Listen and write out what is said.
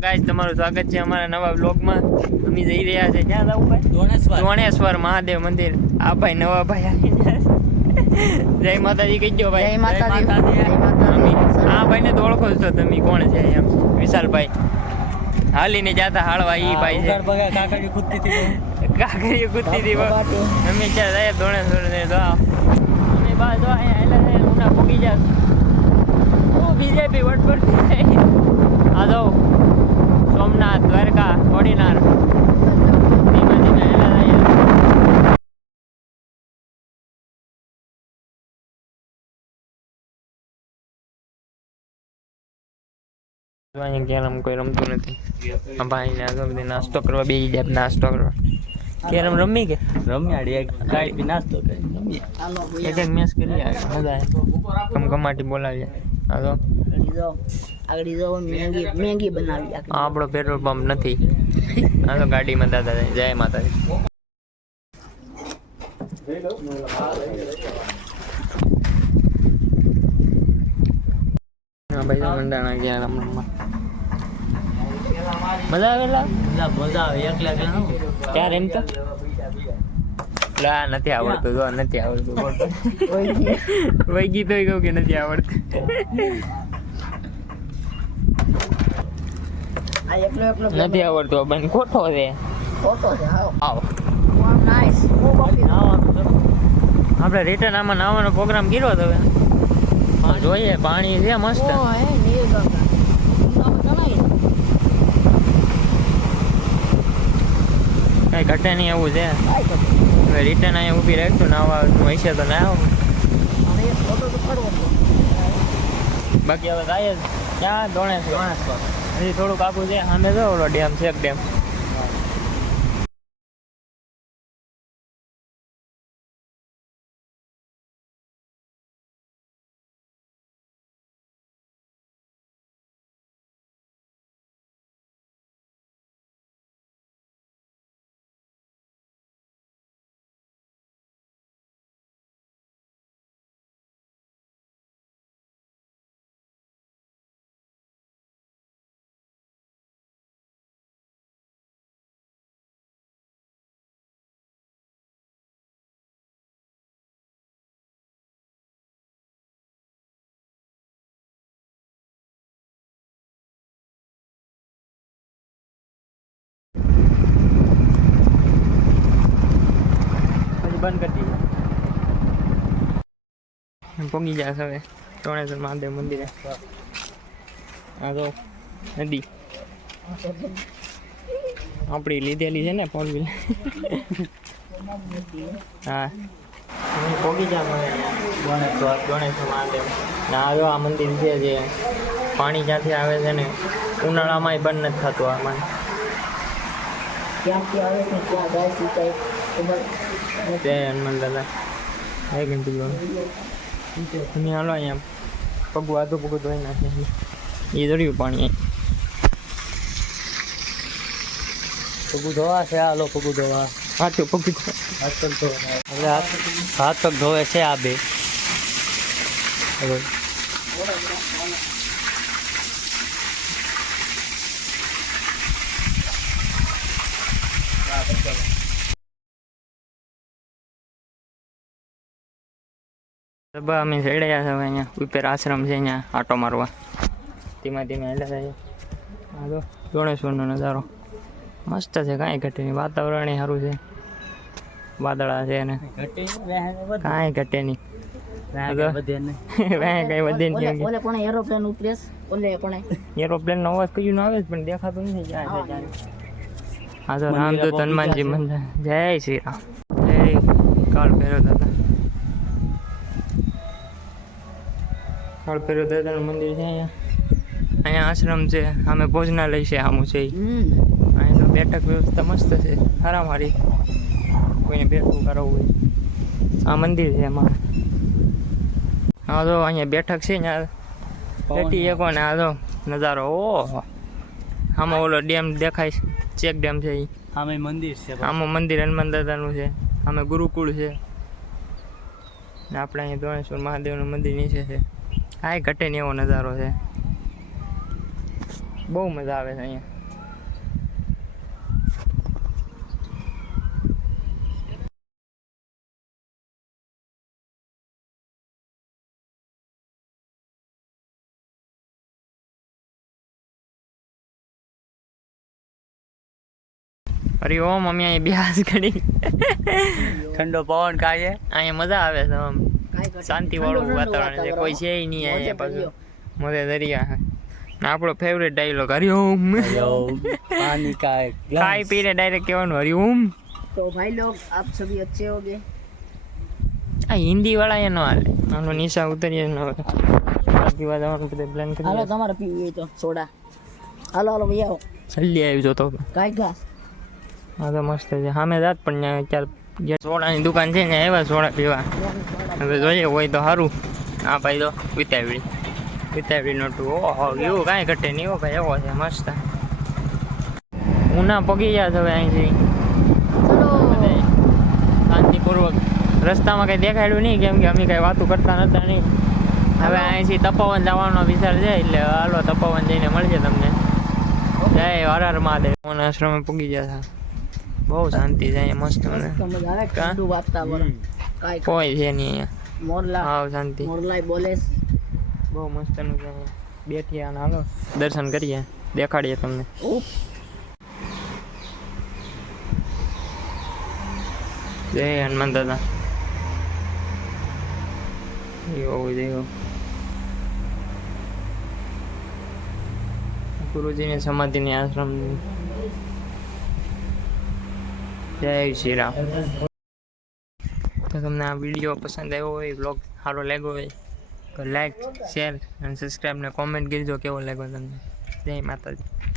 Guys તમારું સ્વાગત છે અમારા નવા બ્લોગમાં અમે જઈ રહ્યા છે. ક્યાં જવું ભાઈ? ધોણેશ્વર મહાદેવ મંદિર. આ ભાઈ નવા ભાઈ આવી જય માતાજી કહી દો ભાઈ. જય માતાજી. અમે માતાજી ભાઈને તો ઓળખો છો તમે. કોણ છે એમ? વિશાલભાઈ. હાલીને જાતા હાળવા ઈ ભાઈ છે. કાકરી કૂદતી હતી. બહુ. અમે ત્યાં જાય? ધોણેશ્વર ને તો અમે બહાર જો અહીંયા એટલે છે ઉના પૂગી જાય હું બીજેપી વટ પર આ જો. સોમનાથ દ્વારકા કોડીનાર. ધીમે ધીમે આયેલા જાય અહીંયા કેરમ કોઈ રમતું નથી. ભાઈ ને આગળ બધી નાસ્તો કરવા બે જાય નાસ્તો કરવા. કેરમ રમી કે? એક એક મેચ કરી મજા આવે. કમકમાટી બોલાવીએ. હા તો આગળ જાઓ. મેંગી મેગી બનાવી આ આપણો પેટ્રોલ પંપ નથી. આ તો ગાડીમાં દાદા જય માતાજી. હા ભાઈ મંડાણા ગયા મજા આવેલા ક્યાં એમ તો? લા નથી આવડતું. જો નથી આવડતું. વૈગી તો કહું કે નથી આવડતું. આ એકલો એકલો નથી આવડતું બન ખોટો છે. ખોટો છે આવો આવો નાઈસ આપણે રિટર્ન આમાં નાવાનો પ્રોગ્રામ કર્યો તો હવે. જોઈએ પાણી છે મસ્ત. કઈ ઘટે નહીં એવું છે. હવે રિટર્ન અહીંયા ઊભી રાખશું નાવા હશે તો ના આવું. બાકી હવે જાય જ ક્યાં? દોણેશ્વર હજી થોડુંક આગું છે. સામે જો ઓલો ડેમ છે એક ડેમ? બંધ કરી દીધું. પગી જાય હવે. દોણેશ્વર મહાદેવ મંદિરે. આ તો નદી. આપણી લીધેલી છે ને ફોર વ્હીલ હા. અહીં જા મને ગણેશ્વર ગણેશ્વર મહાદેવ. ને આ આ મંદિર છે જે પાણી જ્યાંથી આવે છે ને ઉનાળામાંય બંધ નથી થતું આમાં. ક્યાંથી આવે છે ક્યાં ગાય ખબર જય હનુમાન દાદા. જય ગણપતિ અને હાલો અહીંયા પગું આધું પગું ધોઈ નાખે એ દોડ્યું પાણી પગું ધોવા છે આ લો પગું ધોવા. હાથું પગું હાથ પગ ધોવા. હવે હાથ હાથ પગ ધોવે છે આ બે. હવે બા અમે ચડ્યા છે હવે અહીંયા. ઉપર આશ્રમ છે અહીંયા આટો મારવા. ધીમે ધીમે હેલા થાય આ તો દોણેશ્વરનો નજારો. મસ્ત છે કાંઈ ઘટે નહીં વાતાવરણ સારું છે. વાદળા છે ને કાંઈ ઘટે નહીં. ને એરોપ્લેન પણ અવાજ કયું આવે છે પણ દેખાતું નથી. ક્યાં તો રામ તો હનુમાનજી મંદિર. જય શ્રી રામ. જય કાળ ભૈરવ દાદા. કાળ ભૈરવ દાદાનું મંદિર છે અહીંયા. અહીંયા આશ્રમ છે. અમે ભોજનાલય છે આમું છે ઈ. અહીંયા બેઠક વ્યવસ્થા મસ્ત છે. સારા મારી. કોઈને બેઠવું કરાવવું હોય. આ મંદિર છે એમાં હા તો અહીંયા બેઠક છે ને આ બેઠી શકો ને આ તો નજારો. ઓહો આમાં ઓલો ડેમ દેખાય છે. ચેક ડેમ છે ઈ. સામે મંદિર છે આમાં મંદિર હનુમાન દાદાનું છે. આમે ગુરુકુળ છે. ને આપણે અહીંયા દોણેશ્વર મહાદેવનું મંદિર નીચે છે. કાંઈ ઘટે ને એવો નજારો છે. બહુ મજા આવે છે અહીંયા. અરે ઓમ અમે અહીંયા બ્યાસ કરી ઠંડો પવન ખાઈએ. અહીંયા મજા આવે છે આમ. શાંતિ વાળું વાતાવરણ છે. કોઈ છે નહીં અહીંયા પાછું. મોતે દરિયા આપણો ફેવરેટ ડાયલોગ હરિઓમ પાણી કા કાઈ પીને ડાયરેક્ટ કહેવાનું હરિઓમ તો ભાઈ લોગ આપ સભી અચ્છે હોગે આ હિન્દી વાળા એ ન હાલે. આનો નિશા ઉતરીએ ન બાકી વાત આવવાનું બધે પ્લાન કરી હાલો તમારે પીવી હોય તો સોડા. હાલો હાલો ભાઈ આવો. જલ્દી આવી જો તો. કાઈ ઘાસ આ તો મસ્ત છે. સામે જાત પણ ક્યારે સોડાની દુકાન છે ને એવા સોડા પીવા. હવે જોઈએ હોય તો સારું હા ભાઈ તો વિતાવડી વિતાવડી નોટું ઓહો એવું કાંઈ ઘટે નહીં. હો ભાઈ એવો છે મસ્ત. ઉના પગી ગયા હવે અહીંથી. શાંતિપૂર્વક. રસ્તામાં કંઈ દેખાડ્યું નહીં કેમ કે અમે કંઈ વાતું કરતા નતા નહીં. હવે અહીંથી તપોવન જવાનો વિચાર છે એટલે હાલો તપોવન જઈને મળશે તમને. જય હર હર મહાદેવ. આશ્રમે પૂગી ગયા હતા બહુ શાંતિ છે અહીંયા મસ્ત મને. સમજ આવે કા? ઠંડુ વાતાવરણ. કોઈ છે નહીં અહીંયા. મોરલા. હા શાંતિ. મોરલાય બોલે બહુ મસ્તનું છે બેઠી અને હાલો. દર્શન કરીએ. દેખાડીએ તમને. જય હનુમાન દાદા. ગુરુજીની સમાધિની આશ્રમ. જય શ્રી રામ. તો તમને આ વીડિયો પસંદ આવ્યો હોય બ્લોગ સારો લાગ્યો હોય, તો લાઈક શેર અને સબસ્ક્રાઈબ ને કોમેન્ટ કરજો, કેવો લાગ્યો તમને? જય માતાજી.